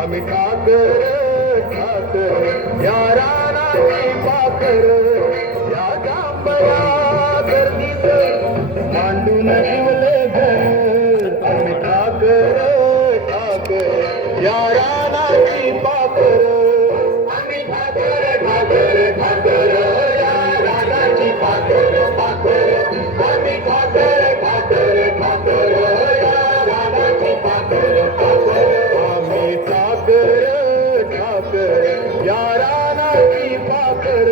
आम्ही ठाकर ठाकर या रानाची पाखर या जांभया गर्दीत मांडून ठेवले घर आम्ही ठाकर ठाकर या रानाची पाखर आम्ही ठाकर ठाकर ठाकर या रानाची पाखर पाखर आम्ही ठाकर ठाकर ठाकर या रानाची पाखर पाखर आम्ही ठाकर ठाकर या रानाची पाखर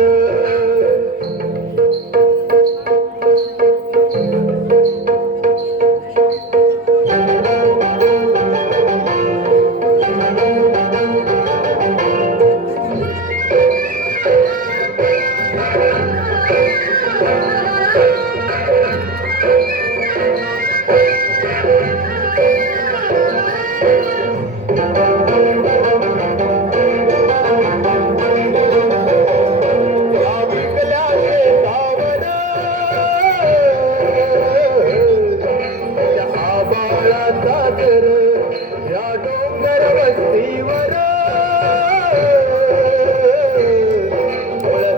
या डोंगर वस्तीवर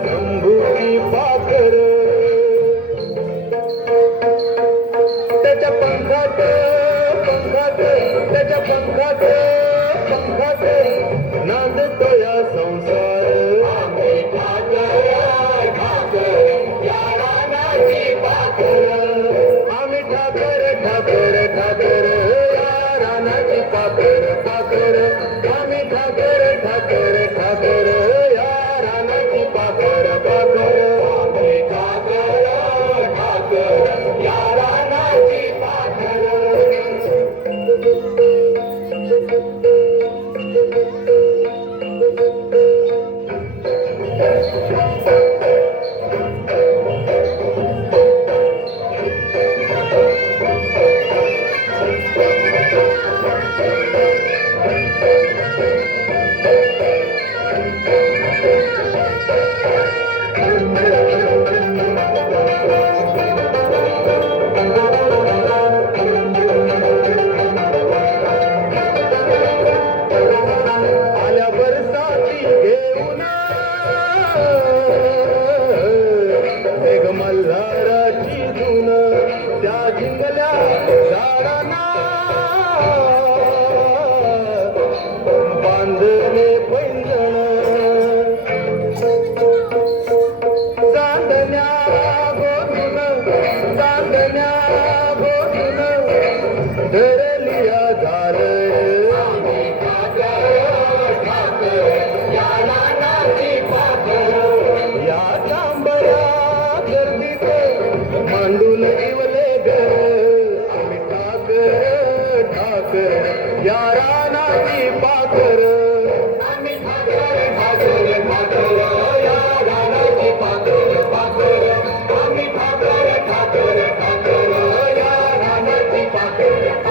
शंभूची पाखर त्याच्या पंखात पंखात त्याच्या पंखात पंखात नांदतो या संसार आम्ही ठाकर ठाकर या रानाची पाखर आम्ही ठाकर ठाकर ठाकर रानाची पाखर पाखर आम्ही ठाकर ठाकर ठाकर या रानाची पाखर पाखर आम्ही ठाकर ठाकर या रानाची पाखर मल्हाराची धून त्या जिंकल्या झाडांना बांधले पैंजण चांदण्या गोठून चांदण्या गोठून धरलिया झालं मांडून ठेवले घर आम्ही ठाकर ठाकर या रानाची पाखर आम्ही ठाकर ठाकर ठाकर या रानाची पाखर पाखर आम्ही ठाकर ठाकर ठाकर या रानाची पाखर